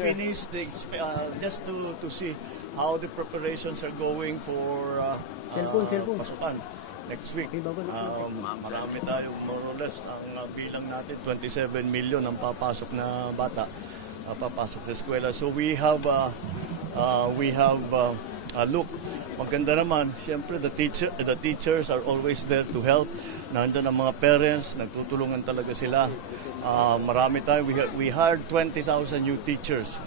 finished just to see how the preparations are going for pasukan next week. Marami tayo, more or less, ang bilang natin, 27 million ang papasok na bata, papasok sa eskwela. So we have look, maganda naman, siyempre the teachers are always there to help. Nandiyan ang mga parents, nagtutulungan talaga sila. Marami tayo, we hired 20,000 new teachers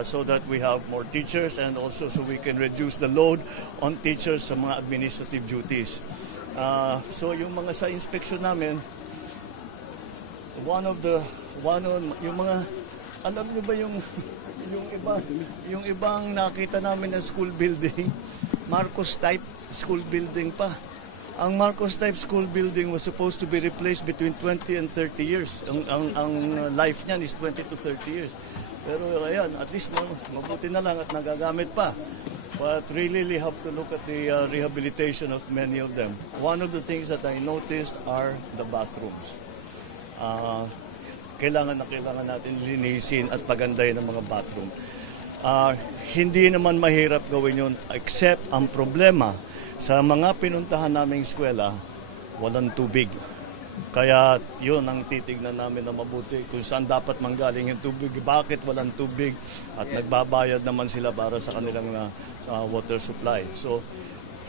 so that we have more teachers and also so we can reduce the load on teachers sa mga administrative duties. So yung mga sa inspection namin, yung mga, alam niyo ba yung ibang nakita namin na school building, Marcos type school building pa. Ang Marcos type school building was supposed to be replaced between 20 and 30 years. Ang life niyan is 20 to 30 years. Pero ayan, at least mabuti na lang at nagagamit pa. But really have to look at the rehabilitation of many of them. One of the things that I noticed are the bathrooms. Kailangan natin linisin at pagandahin ang mga bathroom. Hindi naman mahirap gawin yun, except ang problema sa mga pinuntahan naming eskwela, walang tubig. Kaya yun ang titignan namin na mabuti kung saan dapat manggaling yung tubig, bakit walang tubig at nagbabayad naman sila para sa kanilang water supply. So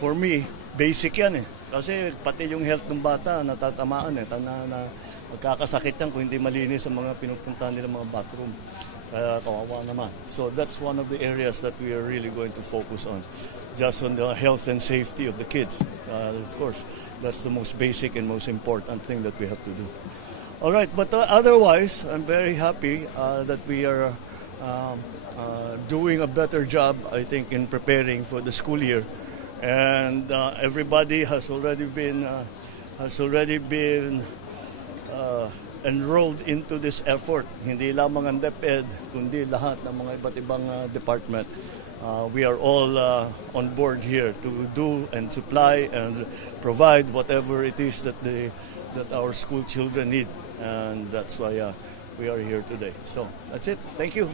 for me, basic yan kasi pati yung health ng bata natatamaan na magkakasakit yan kung hindi malinis ang mga pinupuntahan nilang mga bathroom. Kawawa naman. So that's one of the areas that we are really going to focus on. Just on the health and safety of the kids. Of course, that's the most basic and most important thing that we have to do. All right, but otherwise, I'm very happy that we are doing a better job, I think, in preparing for the school year. And everybody has already been enrolled into this effort. Hindi lamang ang DepEd, kundi lahat ng mga iba't ibang department. We are all on board here to do and supply and provide whatever it is that our school children need. And that's why we are here today. So that's it. Thank you.